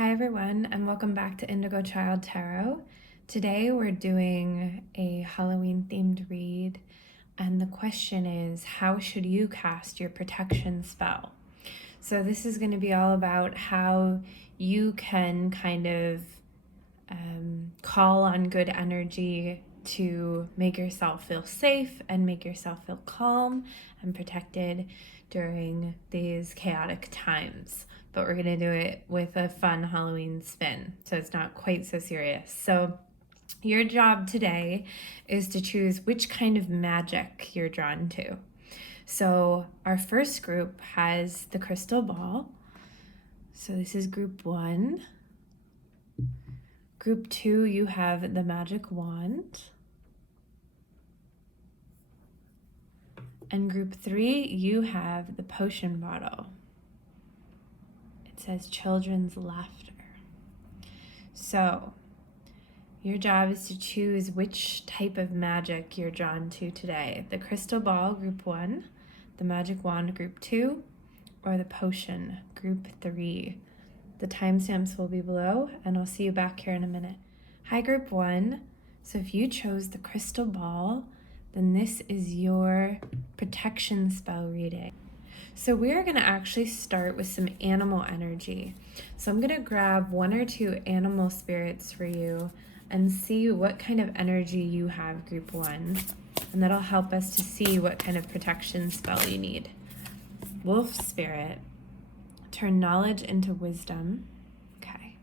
Hi everyone, and welcome back to Indigo Child Tarot. Today we're doing a Halloween themed read, and the question is, how should you cast your protection spell? So this is going to be all about how you can kind of call on good energy to make yourself feel safe and make yourself feel calm and protected during these chaotic times. But we're going to do it with a fun Halloween spin, so it's not quite so serious. So your job today is to choose which kind of magic you're drawn to. So our first group has the crystal ball. So this is group 1. Group 2, you have the magic wand. And group 3, you have the potion bottle. It says children's laughter. So your job is to choose which type of magic you're drawn to today. The crystal ball, group 1, the magic wand, group 2, or the potion, group 3. The timestamps will be below, and I'll see you back here in a minute. Hi, group 1. So if you chose the crystal ball, then this is your protection spell reading. So we're going to actually start with some animal energy. So I'm going to grab 1 or 2 animal spirits for you and see what kind of energy you have, group 1. And that'll help us to see what kind of protection spell you need. Wolf spirit. Turn knowledge into wisdom. Okay.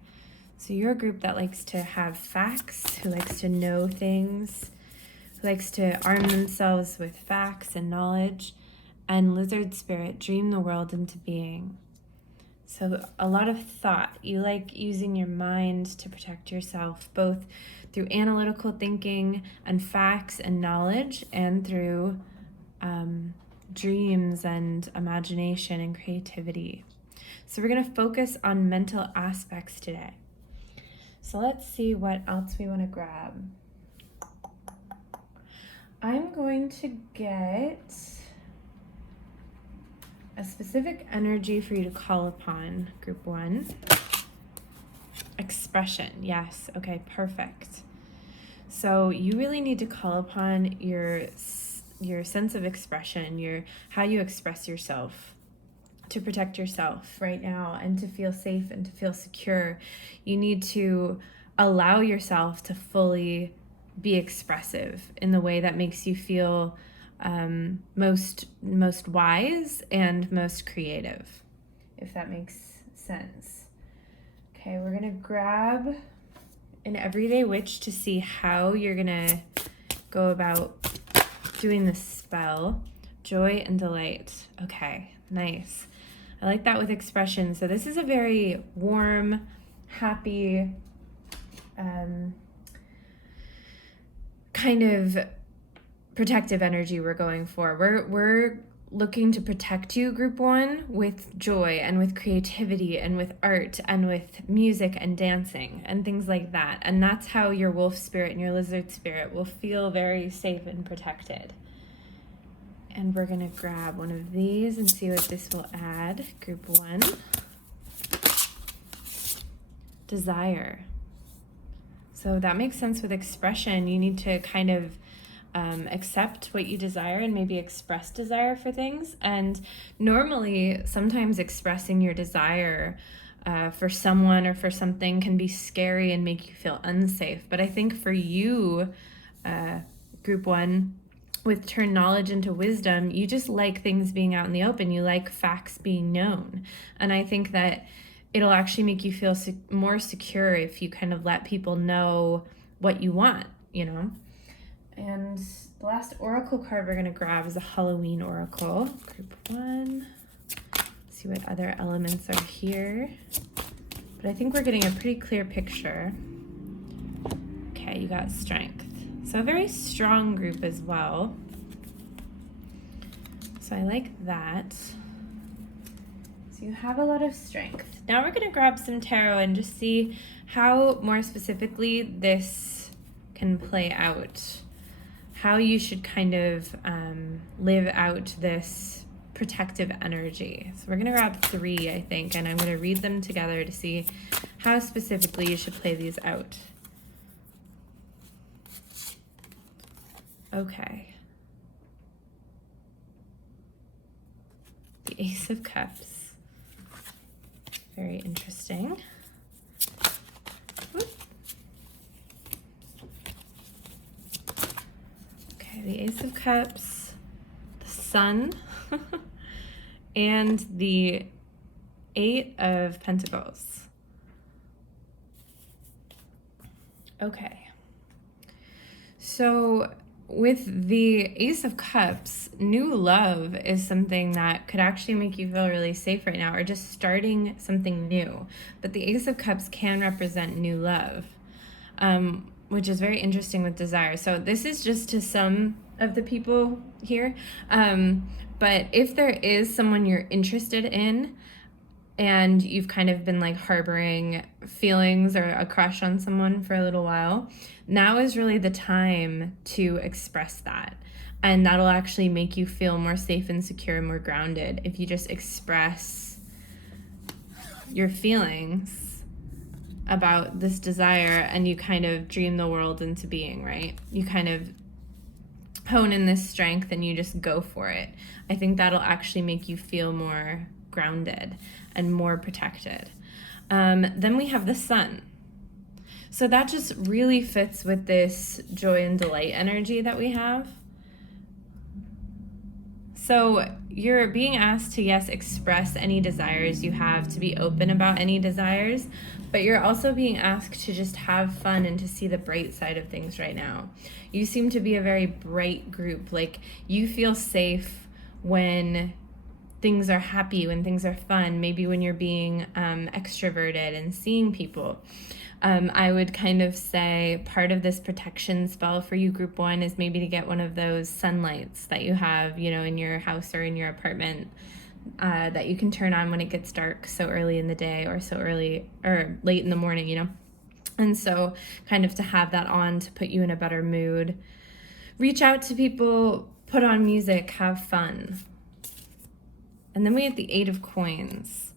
So you're a group that likes to have facts, who likes to know things, who likes to arm themselves with facts and knowledge. And lizard spirit, dream the world into being. So a lot of thought. You like using your mind to protect yourself, both through analytical thinking and facts and knowledge, and through dreams and imagination and creativity. So we're going to focus on mental aspects today. So let's see what else we want to grab. I'm going to get a specific energy for you to call upon, group 1. Expression, yes, okay, perfect. So you really need to call upon your sense of expression, how you express yourself, to protect yourself right now and to feel safe and to feel secure. You need to allow yourself to fully be expressive in the way that makes you feel most wise and most creative, if that makes sense. Okay, we're gonna grab an everyday witch to see how you're gonna go about doing this spell. Joy and delight. Okay, nice. I like that with expression. So this is a very warm, happy, kind of protective energy we're going for. We're looking to protect you, group 1, with joy and with creativity and with art and with music and dancing and things like that. And that's how your wolf spirit and your lizard spirit will feel very safe and protected. And we're going to grab one of these and see what this will add. Group 1. Desire. So that makes sense with expression. You need to kind of accept what you desire and maybe express desire for things. And normally, sometimes expressing your desire for someone or for something can be scary and make you feel unsafe. But I think for you, group 1, with turn knowledge into wisdom, you just like things being out in the open. You like facts being known. And I think that it'll actually make you feel more secure if you kind of let people know what you want, you know? And the last oracle card we're going to grab is a Halloween oracle. Group 1. See what other elements are here. But I think we're getting a pretty clear picture. Okay, you got strength. So a very strong group as well. So I like that. So you have a lot of strength. Now we're going to grab some tarot and just see how more specifically this can play out. How you should kind of live out this protective energy. So we're going to grab 3, I think, and I'm going to read them together to see how specifically you should play these out. Okay. The Ace of Cups. Very interesting. Okay, the Ace of Cups, the Sun, and the 8 of Pentacles. Okay. So with the Ace of Cups, new love is something that could actually make you feel really safe right now, or just starting something new. But the Ace of Cups can represent new love, which is very interesting with desire. So this is just to some of the people here. But if there is someone you're interested in, and you've kind of been like harboring feelings or a crush on someone for a little while, now is really the time to express that. And that'll actually make you feel more safe and secure and more grounded if you just express your feelings about this desire and you kind of dream the world into being, right? You kind of hone in this strength and you just go for it. I think that'll actually make you feel more grounded and more protected. Then we have the Sun. So that just really fits with this joy and delight energy that we have. So you're being asked to, yes, express any desires you have, to be open about any desires, but you're also being asked to just have fun and to see the bright side of things right now. You seem to be a very bright group. Like, you feel safe when things are happy, when things are fun, maybe when you're being extroverted and seeing people. I would kind of say part of this protection spell for you, group 1, is maybe to get one of those sunlights that you have, you know, in your house or in your apartment, that you can turn on when it gets dark so early in the day or so early or late in the morning, you know. And so kind of to have that on to put you in a better mood. Reach out to people, put on music, have fun. And then we have the 8 of Coins.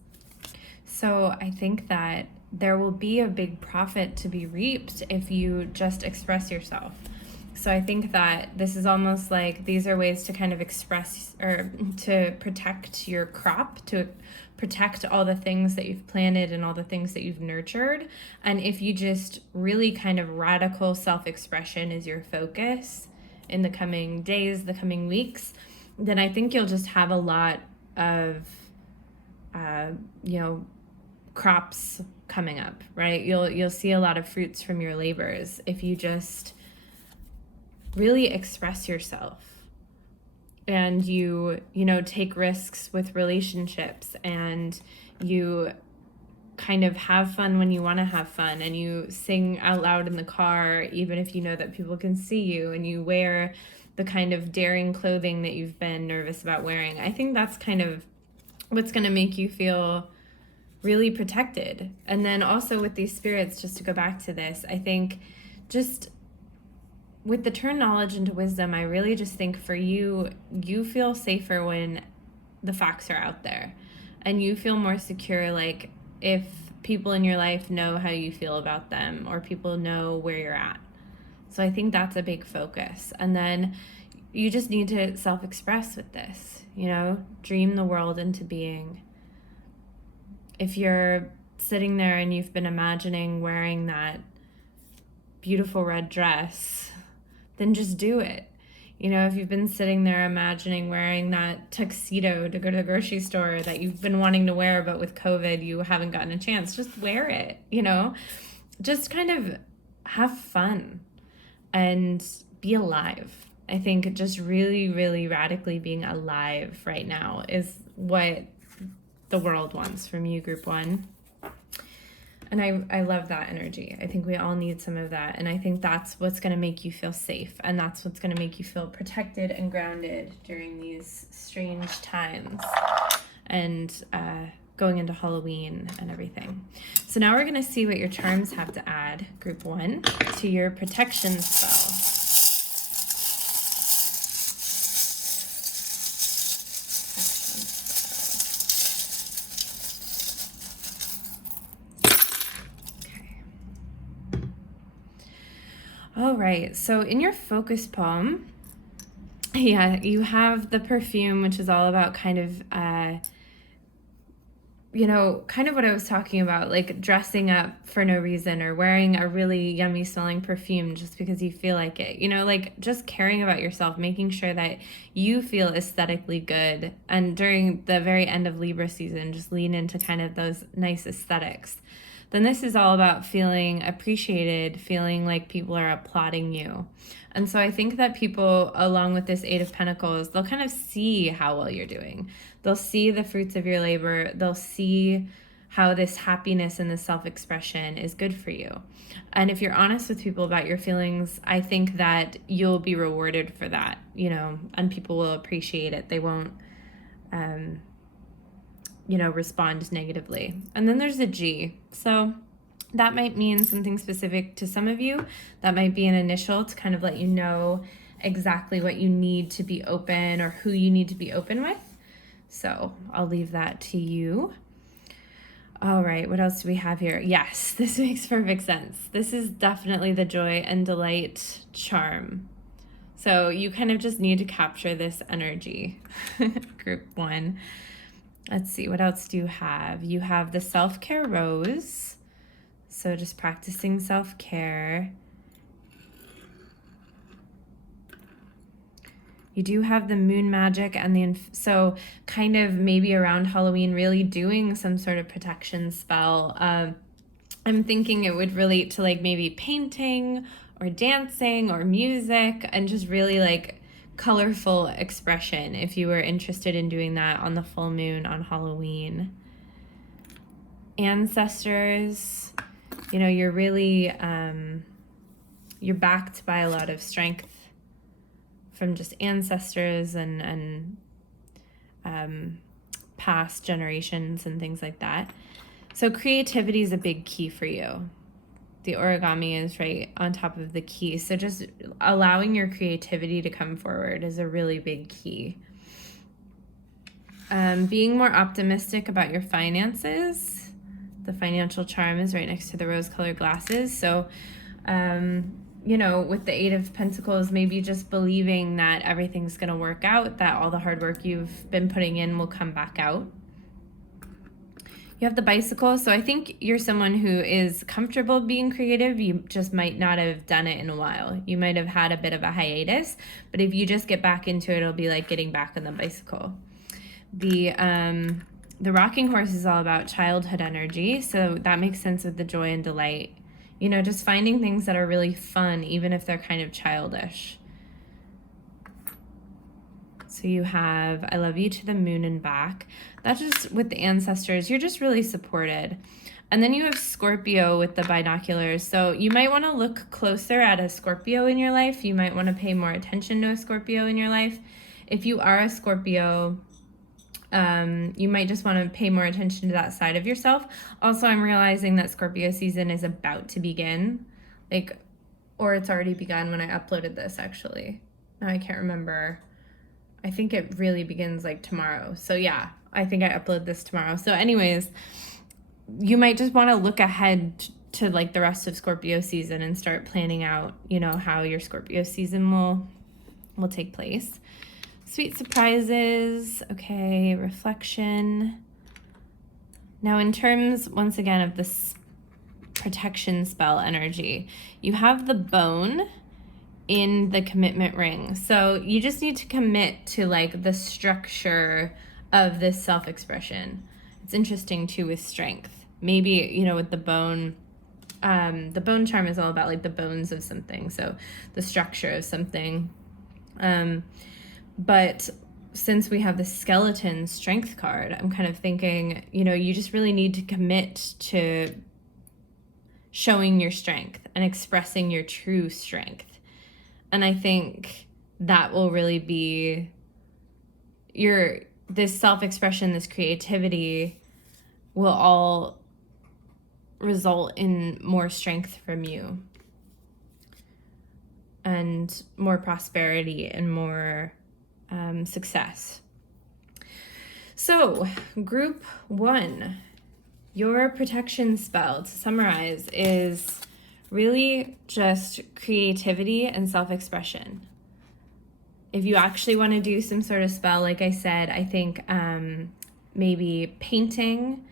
So I think that there will be a big profit to be reaped if you just express yourself. So I think that this is almost like these are ways to kind of express or to protect your crop, to protect all the things that you've planted and all the things that you've nurtured. And if you just really kind of radical self-expression is your focus in the coming days, the coming weeks, then I think you'll just have a lot of, crops coming up, right? You'll see a lot of fruits from your labors if you just really express yourself and you take risks with relationships and you kind of have fun when you want to have fun and you sing out loud in the car even if you know that people can see you, and you wear the kind of daring clothing that you've been nervous about wearing. I think that's kind of what's going to make you feel really protected. And then also with these spirits, just to go back to this, I think just with the turn knowledge into wisdom, I really just think for you, you feel safer when the facts are out there and you feel more secure, like if people in your life know how you feel about them or people know where you're at. So I think that's a big focus. And then you just need to self-express with this, dream the world into being. If you're sitting there and you've been imagining wearing that beautiful red dress, then just do it. If you've been sitting there imagining wearing that tuxedo to go to the grocery store that you've been wanting to wear, but with COVID, you haven't gotten a chance, just wear it, just kind of have fun and be alive. I think just really, really radically being alive right now is what the world wants from you, group 1. And I love that energy. I think we all need some of that. And I think that's what's going to make you feel safe. And that's what's going to make you feel protected and grounded during these strange times and going into Halloween and everything. So now we're going to see what your charms have to add, group 1, to your protection spell. right, so in your focus poem, yeah, you have the perfume, which is all about kind of, kind of what I was talking about, like dressing up for no reason or wearing a really yummy smelling perfume just because you feel like it, like just caring about yourself, making sure that you feel aesthetically good. And during the very end of Libra season, just lean into kind of those nice aesthetics. Then this is all about feeling appreciated, feeling like people are applauding you. And so I think that people, along with this Eight of Pentacles, they'll kind of see how well you're doing. They'll see the fruits of your labor. They'll see how this happiness and this self-expression is good for you. And if you're honest with people about your feelings, I think that you'll be rewarded for that, and people will appreciate it. They won't, respond negatively. And then there's a G. So that might mean something specific to some of you. That might be an initial to kind of let you know exactly what you need to be open or who you need to be open with. So I'll leave that to you. All right, what else do we have here? Yes, this makes perfect sense. This is definitely the joy and delight charm. So you kind of just need to capture this energy. Group 1. Let's see, what else do you have? You have the self-care rose. So just practicing self-care. You do have the moon magic and so kind of maybe around Halloween really doing some sort of protection spell. I'm thinking it would relate to like maybe painting or dancing or music and just really like colorful expression if you were interested in doing that on the full moon on Halloween. Ancestors, you're really, you're backed by a lot of strength from just ancestors and past generations and things like that. So creativity is a big key for you. The origami is right on top of the key. So just allowing your creativity to come forward is a really big key. Being more optimistic about your finances. The financial charm is right next to the rose-colored glasses. So, with the Eight of Pentacles, maybe just believing that everything's going to work out, that all the hard work you've been putting in will come back out. You have the bicycle. So I think you're someone who is comfortable being creative. You just might not have done it in a while. You might have had a bit of a hiatus, but if you just get back into it, it'll be like getting back on the bicycle. The rocking horse is all about childhood energy. So that makes sense with the joy and delight. Just finding things that are really fun, even if they're kind of childish. So you have, I love you to the moon and back. That's just with the ancestors. You're just really supported. And then you have Scorpio with the binoculars. So you might want to look closer at a Scorpio in your life. You might want to pay more attention to a Scorpio in your life. If you are a Scorpio, you might just want to pay more attention to that side of yourself. Also, I'm realizing that Scorpio season is about to begin, or it's already begun when I uploaded this, actually. Now I can't remember. I think it really begins tomorrow. So yeah, I think I upload this tomorrow. So anyways, you might just want to look ahead to the rest of Scorpio season and start planning out, how your Scorpio season will take place. Sweet surprises. Okay, reflection. Now in terms, once again, of this protection spell energy, you have the bone in the commitment ring. So you just need to commit to the structure of this self-expression. It's interesting too with strength. Maybe, with the bone charm is all about the bones of something. So the structure of something. But since we have the skeleton strength card, I'm kind of thinking, you just really need to commit to showing your strength and expressing your true strength. And I think that will really be this self-expression, this creativity will all result in more strength from you and more prosperity and more success. So group 1, your protection spell, to summarize, is really just creativity and self-expression. If you actually want to do some sort of spell, like I said, I think maybe painting,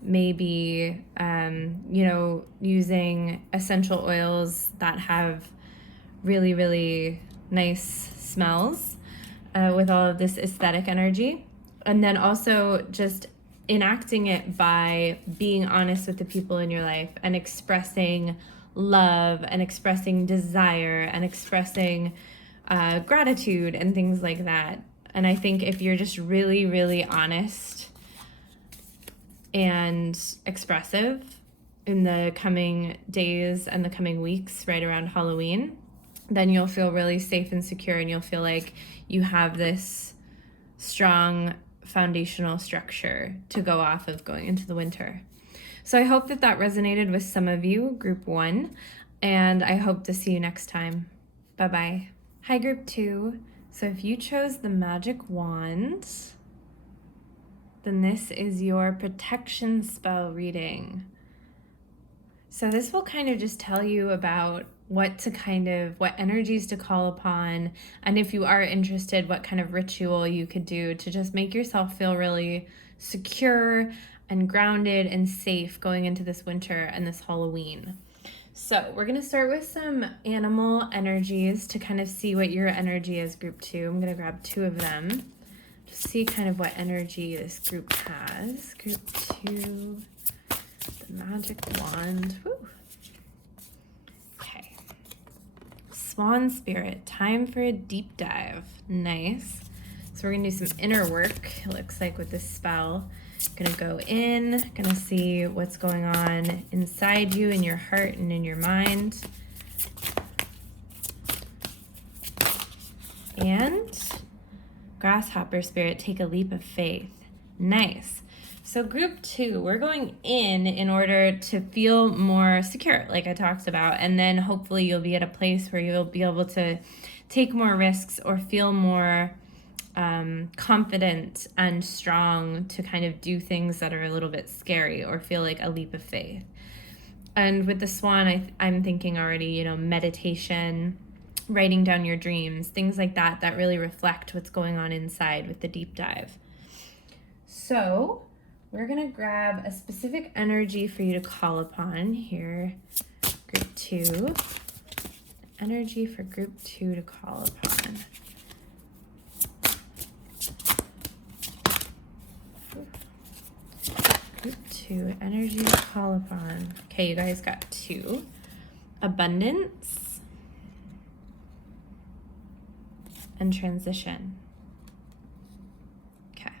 maybe, using essential oils that have really, really nice smells with all of this aesthetic energy. And then also just enacting it by being honest with the people in your life and expressing love and expressing desire and expressing gratitude and things like that. And I think if you're just really, really honest and expressive in the coming days and the coming weeks right around Halloween, then you'll feel really safe and secure, and you'll feel like you have this strong foundational structure to go off of going into the winter. So I hope that resonated with some of you, group 1, and I hope to see you next time. Bye-bye. Hi, group 2. So if you chose the magic wand, then this is your protection spell reading. So this will kind of just tell you about what energies to call upon, and if you are interested, what kind of ritual you could do to just make yourself feel really secure and grounded and safe going into this winter and this Halloween. So we're going to start with some animal energies to kind of see what your energy is, group 2. I'm going to grab 2 of them to see kind of what energy this group has. Group 2, the magic wand. Woo. Okay. Swan spirit, time for a deep dive. Nice. So we're going to do some inner work, it looks like, with this spell. Gonna go in, gonna see what's going on inside you, in your heart and in your mind. And grasshopper spirit, take a leap of faith. Nice. So group 2, we're going in order to feel more secure, like I talked about, and then hopefully you'll be at a place where you'll be able to take more risks or feel more confident and strong to kind of do things that are a little bit scary or feel like a leap of faith. And with the swan, I'm thinking already, meditation, writing down your dreams, things like that really reflect what's going on inside with the deep dive. So we're going to grab a specific energy for you to call upon here, group 2. Energy for group 2 to call upon. Group 2, energy to call upon. Okay, you guys got 2. Abundance and transition. Okay.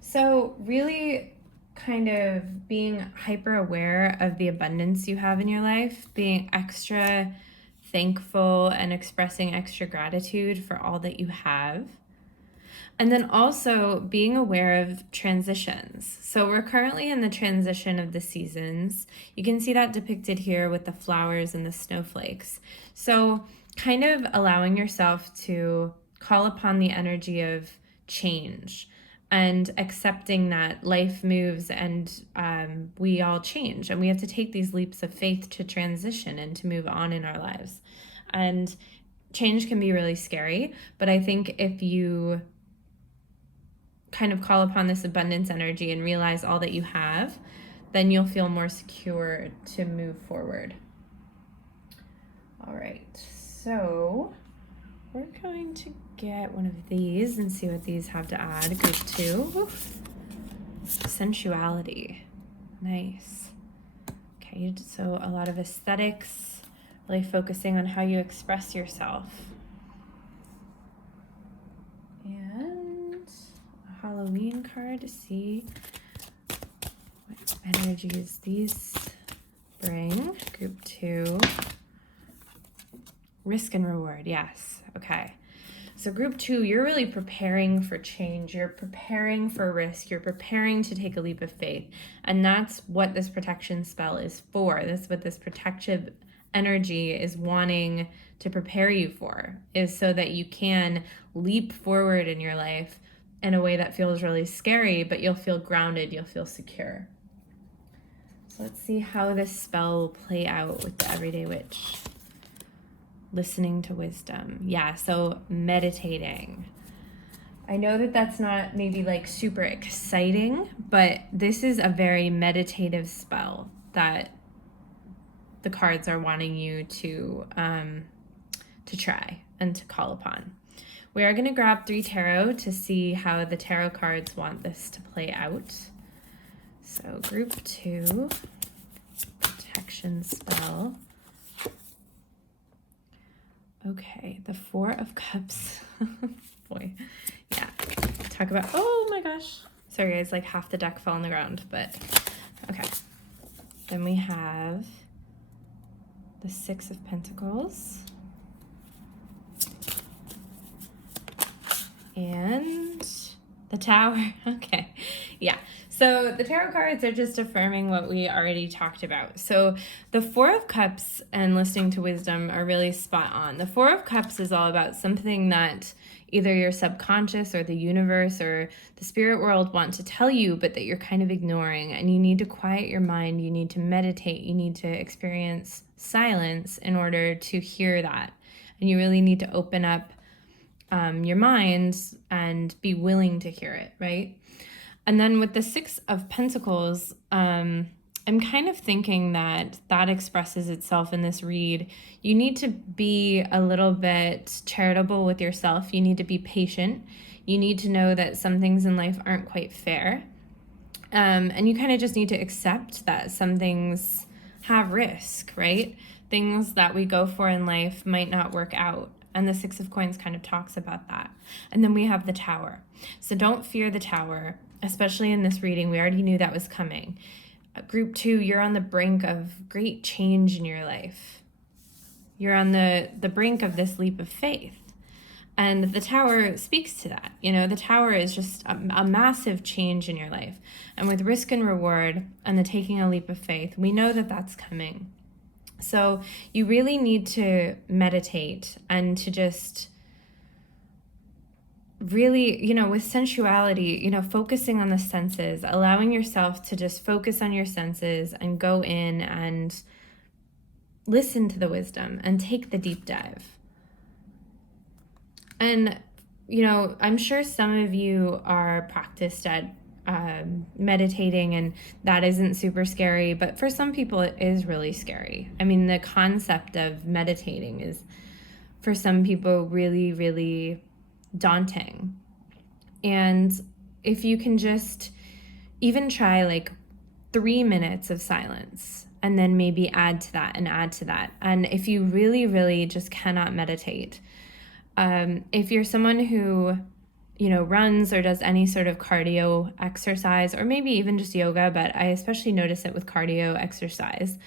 So really kind of being hyper aware of the abundance you have in your life, being extra thankful and expressing extra gratitude for all that you have. And then also being aware of transitions. So we're currently in the transition of the seasons. You can see that depicted here with the flowers and the snowflakes. So kind of allowing yourself to call upon the energy of change and accepting that life moves and we all change, and we have to take these leaps of faith to transition and to move on in our lives. And change can be really scary, but I think if you kind of call upon this abundance energy and realize all that you have, then you'll feel more secure to move forward. All right, so we're going to get one of these and see what these have to add. Group 2, sensuality. Nice. Okay, so a lot of aesthetics, really focusing on how you express yourself. And a Halloween card to see what energies these bring. Group 2, risk and reward. Yes. Okay. So group 2, you're really preparing for change. You're preparing for risk. You're preparing to take a leap of faith. And that's what this protection spell is for. That's what this protective energy is wanting to prepare you for, is so that you can leap forward in your life in a way that feels really scary, but you'll feel grounded, you'll feel secure. So let's see how this spell will play out with the everyday witch. Listening to wisdom. Yeah, so meditating. I know that that's not maybe like super exciting, but this is a very meditative spell that the cards are wanting you to try and to call upon. We are going to grab 3 tarot to see how the tarot cards want this to play out. So group 2, protection spell. Okay, the 4 of Cups. Boy, yeah. Talk about, oh my gosh. Sorry guys, like half the deck fell on the ground, but okay. Then we have the 6 of Pentacles. And the Tower. Okay, yeah. So the tarot cards are just affirming what we already talked about. So the 4 of Cups and listening to wisdom are really spot on. The 4 of Cups is all about something that either your subconscious or the universe or the spirit world want to tell you, but that you're kind of ignoring. And you need to quiet your mind. You need to meditate. You need to experience silence in order to hear that. And you really need to open up your mind and be willing to hear it, right? And then with the 6 of Pentacles, I'm kind of thinking that that expresses itself in this read. You need to be a little bit charitable with yourself. You need to be patient. You need to know that some things in life aren't quite fair. And you kind of just need to accept that some things have risk, right? Things that we go for in life might not work out. And the 6 of Coins kind of talks about that. And then we have the Tower. So don't fear the Tower, especially in this reading. We already knew that was coming. Group 2, you're on the brink of great change in your life. You're on the brink of this leap of faith. And the Tower speaks to that. You know, the Tower is just a massive change in your life. And with risk and reward and the taking a leap of faith, we know that that's coming. So you really need to meditate and to just really, you know, with sensuality, you know, focusing on the senses, allowing yourself to just focus on your senses and go in and listen to the wisdom and take the deep dive. And, you know, I'm sure some of you are practiced at meditating and that isn't super scary, but for some people it is really scary. I mean, the concept of meditating is for some people really, really daunting. And if you can just even try like 3 minutes of silence and then maybe add to that and add to that. And if you really, really just cannot meditate, if you're someone who, you know, runs or does any sort of cardio exercise, or maybe even just yoga, but I especially notice it with cardio exercise.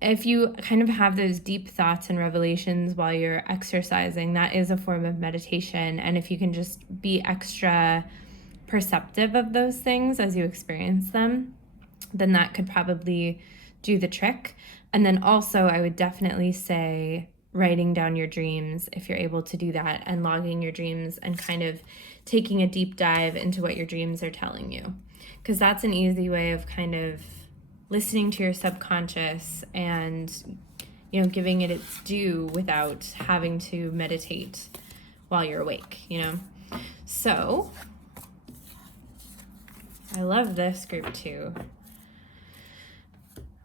If you kind of have those deep thoughts and revelations while you're exercising, that is a form of meditation. And if you can just be extra perceptive of those things as you experience them, then that could probably do the trick. And then also I would definitely say writing down your dreams, if you're able to do that, and logging your dreams and kind of taking a deep dive into what your dreams are telling you. Because that's an easy way of kind of listening to your subconscious and, you know, giving it its due without having to meditate while you're awake, you know? So I love this group too.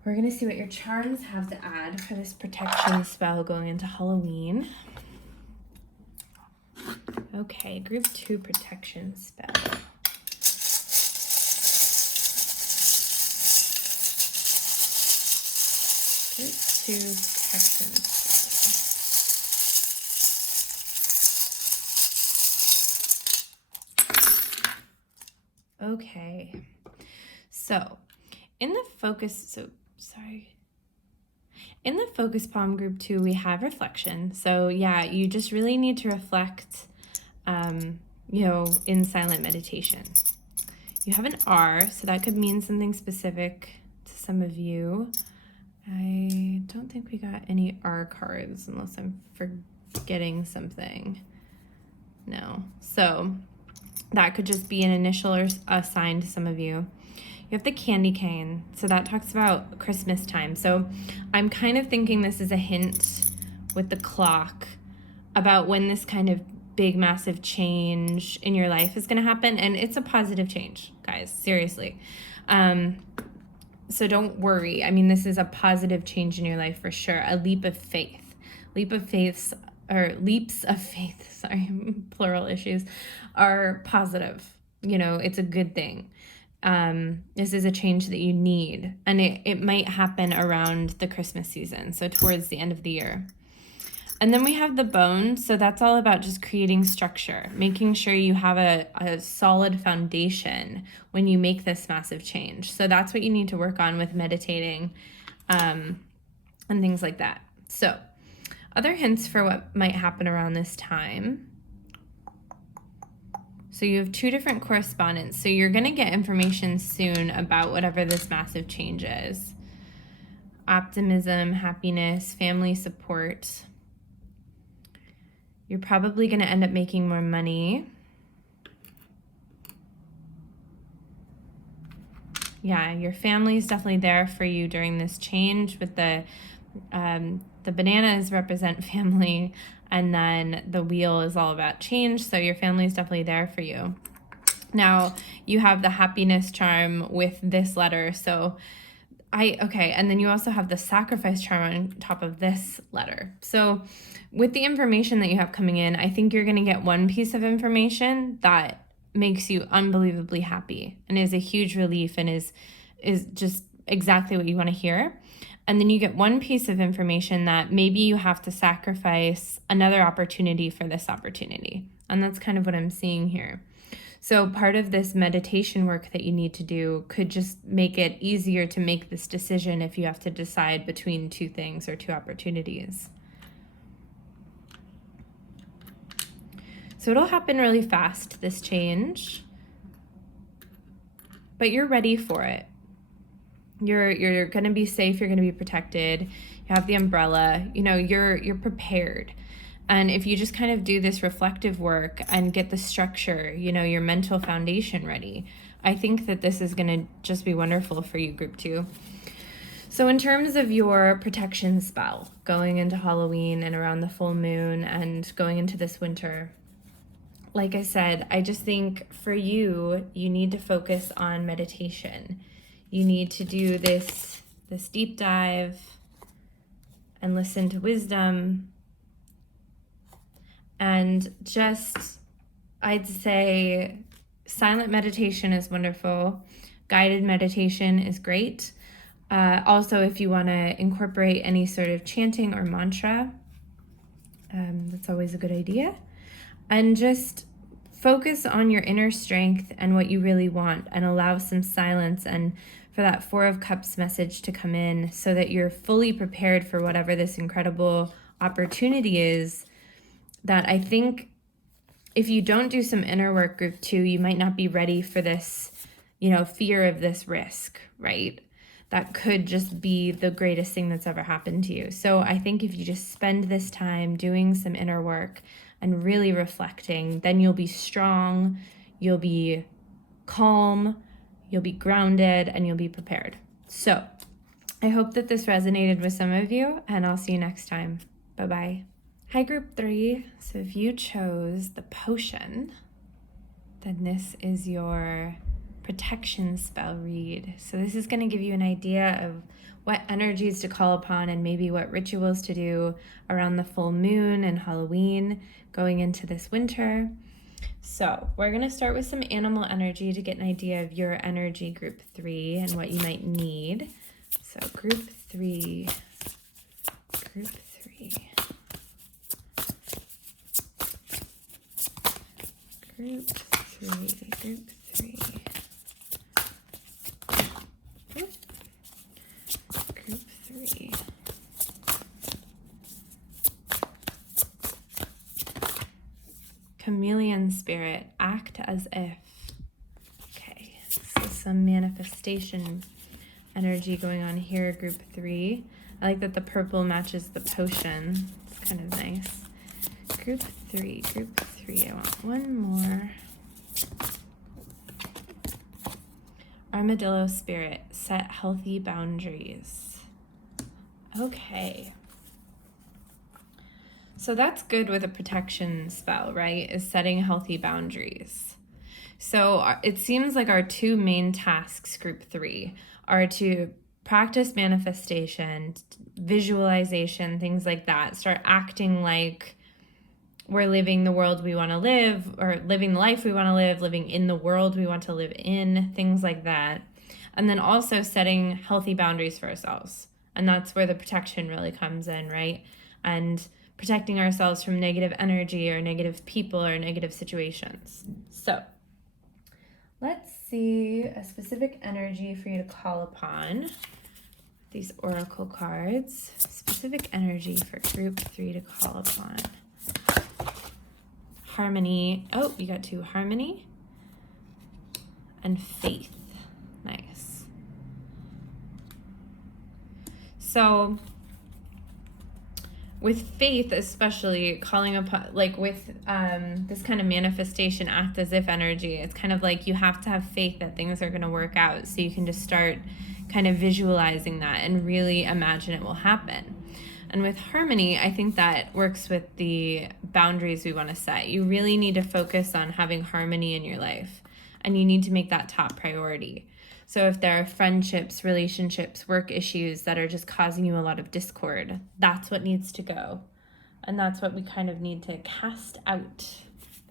We're going to see what your charms have to add for this protection spell going into Halloween. Okay, group 2 protection spell. Group 2 protection spell. Okay, so in the focus, in the focus palm group 2, we have reflection. So yeah, you just really need to reflect, you know, in silent meditation. You have an R, so that could mean something specific to some of you. I don't think we got any R cards unless I'm forgetting something. No. So That could just be an initial or a sign to some of you. You have the candy cane. So that talks about Christmas time. So I'm kind of thinking this is a hint with the clock about when this kind of big, massive change in your life is going to happen. And it's a positive change, guys, seriously. So don't worry. I mean, this is a positive change in your life for sure. A leap of faith. Leaps of faith, sorry, plural issues, are positive. You know, it's a good thing. This is a change that you need. And it might happen around the Christmas season, so towards the end of the year. And then we have the bone. So that's all about just creating structure, making sure you have a solid foundation when you make this massive change. So that's what you need to work on with meditating and things like that. So other hints for what might happen around this time. So you have 2 different correspondents. So you're going to get information soon about whatever this massive change is. Optimism, happiness, family support. You're probably going to end up making more money. Yeah, your family is definitely there for you during this change. With the bananas represent family, and then the wheel is all about change. So your family is definitely there for you. Now you have the happiness charm with this letter. So and then you also have the sacrifice charm on top of this letter. So with the information that you have coming in, I think you're going to get one piece of information that makes you unbelievably happy and is a huge relief and is just exactly what you want to hear. And then you get one piece of information that maybe you have to sacrifice another opportunity for this opportunity. And that's kind of what I'm seeing here. So part of this meditation work that you need to do could just make it easier to make this decision if you have to decide between 2 things or 2 opportunities. So it'll happen really fast, this change, but you're ready for it. You're going to be safe. You're going to be protected. You have the umbrella. You know, you're prepared. And if you just kind of do this reflective work and get the structure, you know, your mental foundation ready, I think that this is going to just be wonderful for you, group 2. So in terms of your protection spell, going into Halloween and around the full moon and going into this winter, like I said, I just think for you, you need to focus on meditation. You need to do this deep dive and listen to wisdom. And just, I'd say silent meditation is wonderful. Guided meditation is great. Also, if you want to incorporate any sort of chanting or mantra, that's always a good idea. And just focus on your inner strength and what you really want, and allow some silence and for that 4 of Cups message to come in so that you're fully prepared for whatever this incredible opportunity is. That I think if you don't do some inner work, group 2, you might not be ready for this, you know, fear of this risk, right? That could just be the greatest thing that's ever happened to you. So I think if you just spend this time doing some inner work and really reflecting, then you'll be strong, you'll be calm, you'll be grounded, and you'll be prepared. So I hope that this resonated with some of you, and I'll see you next time. Bye-bye. Hi, group 3. So if you chose the potion, then this is your protection spell read. So this is going to give you an idea of what energies to call upon and maybe what rituals to do around the full moon and Halloween going into this winter. So we're going to start with some animal energy to get an idea of your energy, group 3, and what you might need. So group 3. Group 3. Group 3. Group 3. Chameleon spirit, act as if. Okay, so some manifestation energy going on here, group 3. I like that the purple matches the potion. It's kind of nice. Group 3. I want one more. Armadillo spirit, set healthy boundaries. Okay. So that's good with a protection spell, right? Is setting healthy boundaries. So it seems like our two main tasks, group 3, are to practice manifestation, visualization, things like that. Start acting like we're living the world we want to live, or living the life we want to live, living in the world we want to live in, things like that. And then also setting healthy boundaries for ourselves. And that's where the protection really comes in, right? And protecting ourselves from negative energy or negative people or negative situations. So let's see a specific energy for you to call upon. These oracle cards. Specific energy for group 3 to call upon. Harmony. Oh, you got 2. Harmony and faith. Nice. So with faith, especially calling upon, like with this kind of manifestation, act as if energy, it's kind of like you have to have faith that things are going to work out. So you can just start kind of visualizing that and really imagine it will happen. And with harmony, I think that works with the boundaries we want to set. You really need to focus on having harmony in your life, and you need to make that top priority. So if there are friendships, relationships, work issues that are just causing you a lot of discord, that's what needs to go. And that's what we kind of need to cast out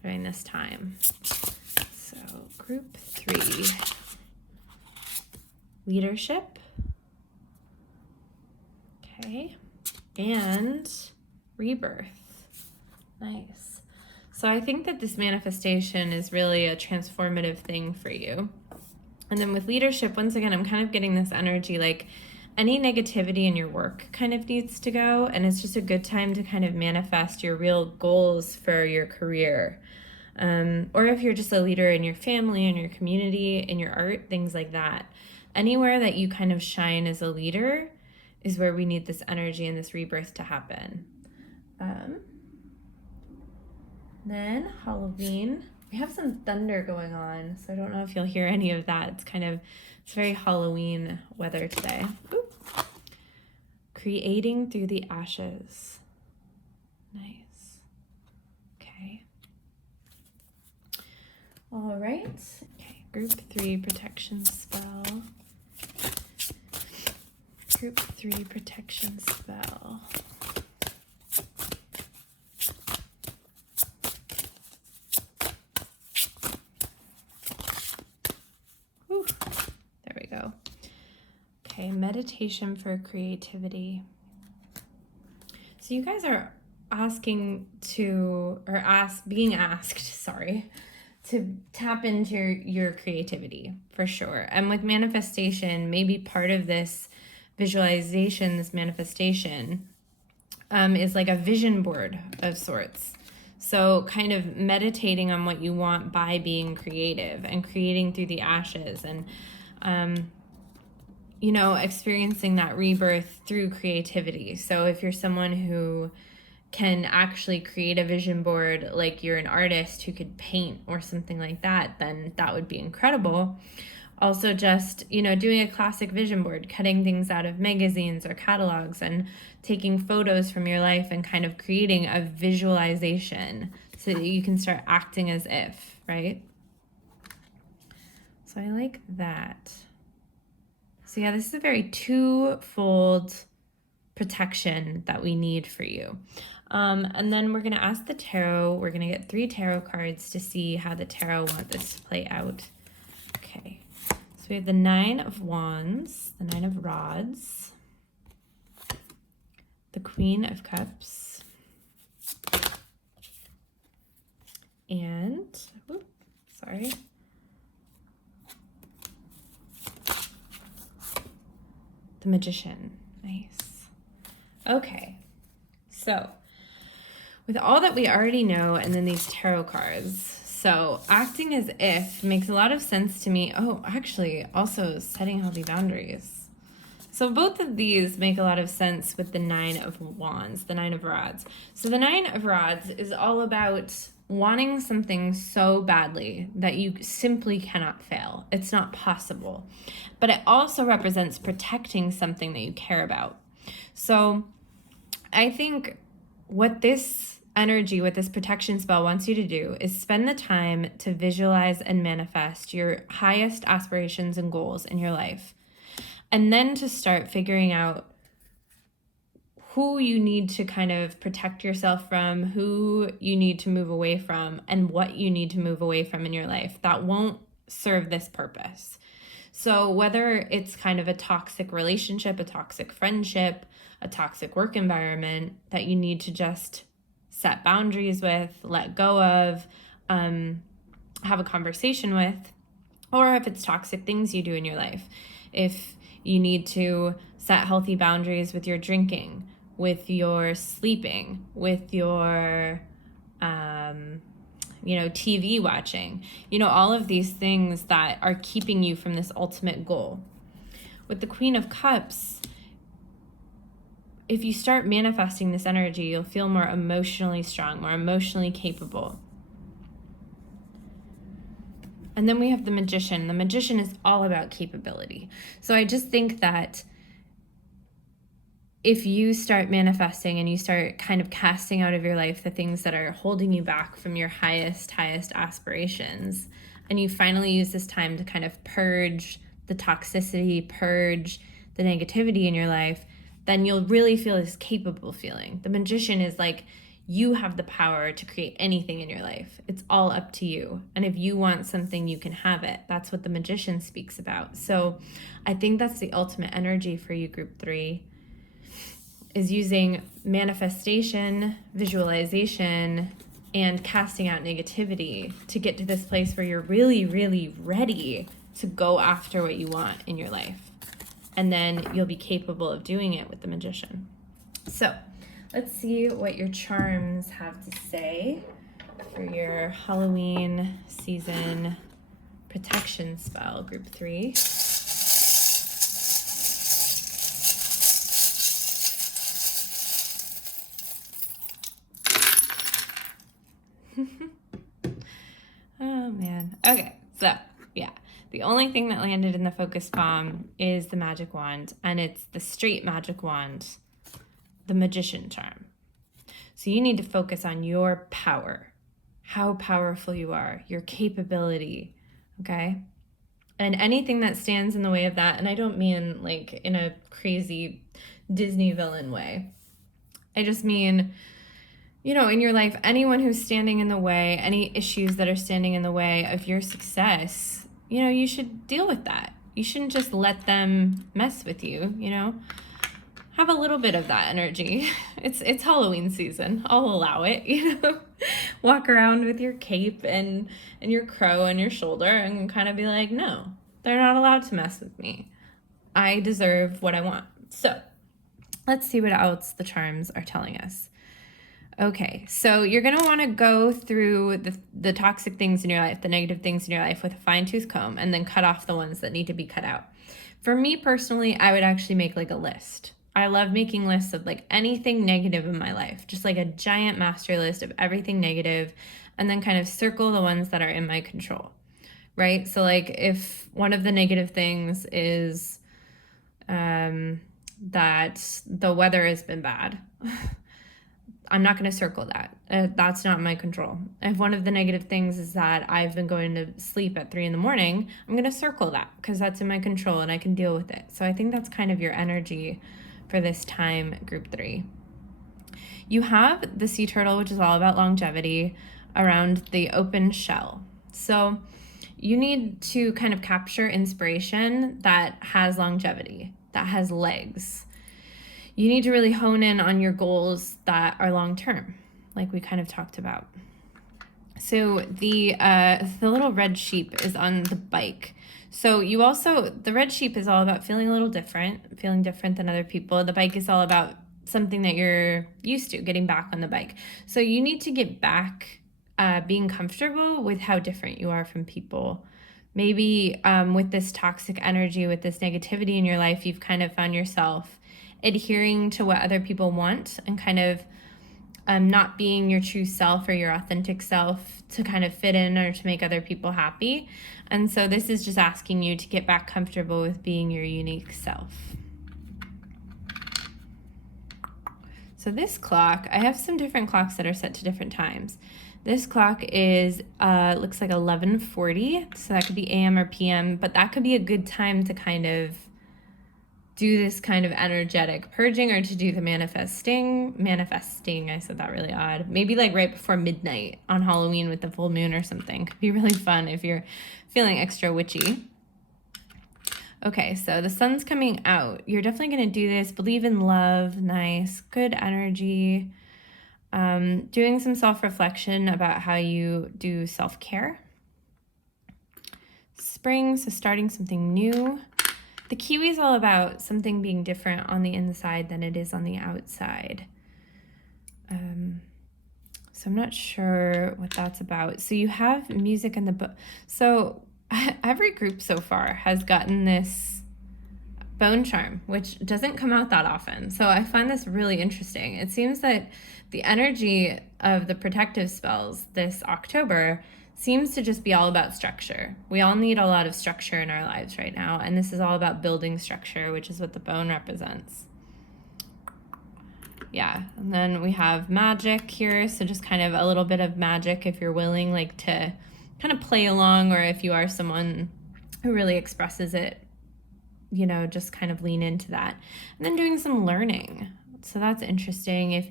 during this time. So group 3, leadership. Okay. And rebirth. Nice. So I think that this manifestation is really a transformative thing for you. And then with leadership, once again, I'm kind of getting this energy like any negativity in your work kind of needs to go. And it's just a good time to kind of manifest your real goals for your career. Or if you're just a leader in your family, in your community, in your art, things like that. Anywhere that you kind of shine as a leader is where we need this energy and this rebirth to happen. Then Halloween. We have some thunder going on, so I don't know if you'll hear any of that. It's very Halloween weather today. Ooh. Creating through the ashes. Nice. Okay. All right. Okay, group 3 protection spell. Group 3 protection spell. Whew. There we go. Okay, meditation for creativity. So you guys are being asked, to tap into your creativity for sure. And with manifestation, maybe part of this visualization, this manifestation, is like a vision board of sorts. So kind of meditating on what you want by being creative and creating through the ashes and, experiencing that rebirth through creativity. So if you're someone who can actually create a vision board, like you're an artist who could paint or something like that, then that would be incredible. Also just, doing a classic vision board, cutting things out of magazines or catalogs and taking photos from your life and kind of creating a visualization so that you can start acting as if, right? So I like that. So yeah, this is a very twofold protection that we need for you. And then we're going to ask the tarot. We're going to get 3 tarot cards to see how the tarot want this to play out. Okay. So we have the 9 of Wands, the 9 of Rods, the Queen of Cups, and, the Magician. Nice. Okay. So with all that we already know and then these tarot cards, so acting as if makes a lot of sense to me. Oh, actually, also setting healthy boundaries. So both of these make a lot of sense with the 9 of Wands, the 9 of Rods. So the 9 of Rods is all about wanting something so badly that you simply cannot fail. It's not possible. But it also represents protecting something that you care about. So I think what this energy, what this protection spell wants you to do is spend the time to visualize and manifest your highest aspirations and goals in your life. And then to start figuring out who you need to kind of protect yourself from, who you need to move away from, and what you need to move away from in your life that won't serve this purpose. So whether it's kind of a toxic relationship, a toxic friendship, a toxic work environment that you need to just set boundaries with, let go of, have a conversation with, or if it's toxic things you do in your life. If you need to set healthy boundaries with your drinking, with your sleeping, with your, TV watching, all of these things that are keeping you from this ultimate goal. With the Queen of Cups, if you start manifesting this energy, you'll feel more emotionally strong, more emotionally capable. And then we have the Magician. The Magician is all about capability. So I just think that if you start manifesting and you start kind of casting out of your life the things that are holding you back from your highest aspirations, and you finally use this time to kind of purge the toxicity, purge the negativity in your life, then you'll really feel this capable feeling. The Magician is like, you have the power to create anything in your life. It's all up to you. And if you want something, you can have it. That's what the Magician speaks about. So I think that's the ultimate energy for you, Group 3, is using manifestation, visualization, and casting out negativity to get to this place where you're really, really ready to go after what you want in your life. And then you'll be capable of doing it with the Magician. So let's see what your charms have to say for your Halloween season protection spell, Group 3. Oh man. Okay, so yeah, the only thing that landed in the focus palm is the magic wand, and it's the straight magic wand, the Magician charm. So you need to focus on your power, how powerful you are, your capability, okay? And anything that stands in the way of that, and I don't mean like in a crazy Disney villain way. I just mean, in your life, anyone who's standing in the way, any issues that are standing in the way of your success, you should deal with that. You shouldn't just let them mess with you, Have a little bit of that energy. It's Halloween season. I'll allow it, Walk around with your cape and your crow on your shoulder and kind of be like, no, they're not allowed to mess with me. I deserve what I want. So let's see what else the charms are telling us. Okay, so you're going to want to go through the toxic things in your life, the negative things in your life with a fine-tooth comb, and then cut off the ones that need to be cut out. For me personally, I would actually make like a list. I love making lists of like anything negative in my life, just like a giant master list of everything negative, and then kind of circle the ones that are in my control, right? So like if one of the negative things is that the weather has been bad, I'm not going to circle that. That's not my control. If one of the negative things is that I've been going to sleep at 3 a.m, I'm going to circle that because that's in my control and I can deal with it. So I think that's kind of your energy for this time, Group 3. You have the sea turtle, which is all about longevity, around the open shell. So you need to kind of capture inspiration that has longevity, that has legs. You need to really hone in on your goals that are long-term, like we kind of talked about. So the little red sheep is on the bike. So the red sheep is all about feeling a little different, feeling different than other people. The bike is all about something that you're used to, getting back on the bike. So you need to get back being comfortable with how different you are from people. Maybe with this toxic energy, with this negativity in your life, you've kind of found yourself adhering to what other people want and kind of not being your true self or your authentic self to kind of fit in or to make other people happy. And so this is just asking you to get back comfortable with being your unique self. So this clock, I have some different clocks that are set to different times. This clock is, looks like 11:40, so that could be AM or PM, but that could be a good time to kind of do this kind of energetic purging or to do the manifesting, I said that really odd. Maybe like right before midnight on Halloween with the full moon or something. Could be really fun if you're feeling extra witchy. Okay, so the sun's coming out. You're definitely going to do this. Believe in love. Nice. Good energy. Doing some self-reflection about how you do self-care. Spring, so starting something new. The kiwi is all about something being different on the inside than it is on the outside. So I'm not sure what that's about. So you have music in the book. So every group so far has gotten this bone charm, which doesn't come out that often. So I find this really interesting. It seems that the energy of the protective spells this October seems to just be all about structure. We all need a lot of structure in our lives right now, and this is all about building structure, which is what the bone represents. Yeah, and then we have magic here, so just kind of a little bit of magic if you're willing, like to kind of play along, or if you are someone who really expresses it, you know, just kind of lean into that. And then doing some learning. So that's interesting. If,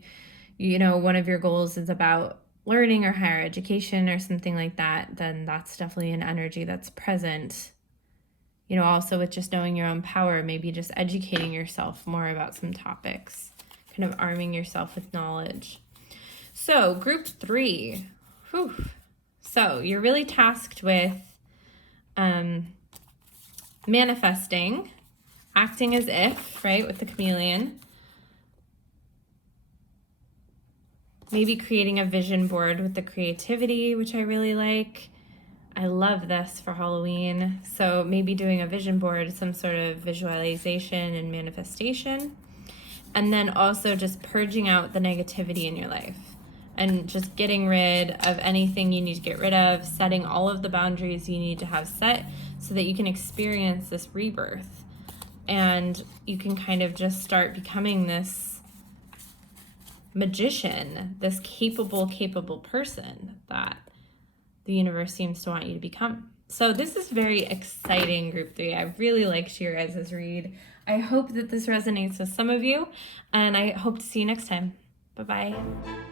you know, one of your goals is about learning or higher education or something like that, then that's definitely an energy that's present. You know, also with just knowing your own power, maybe just educating yourself more about some topics, kind of arming yourself with knowledge. So group 3, whew. So you're really tasked with manifesting, acting as if, right, with the chameleon. Maybe creating a vision board with the creativity, which I really like. I love this for Halloween. So maybe doing a vision board, some sort of visualization and manifestation. And then also just purging out the negativity in your life and just getting rid of anything you need to get rid of, setting all of the boundaries you need to have set so that you can experience this rebirth. And you can kind of just start becoming this magician, this capable person that the universe seems to want you to become. So this is very exciting, group 3. I really liked your guys' read. I hope that this resonates with some of you, and I hope to see you next time. Bye-bye.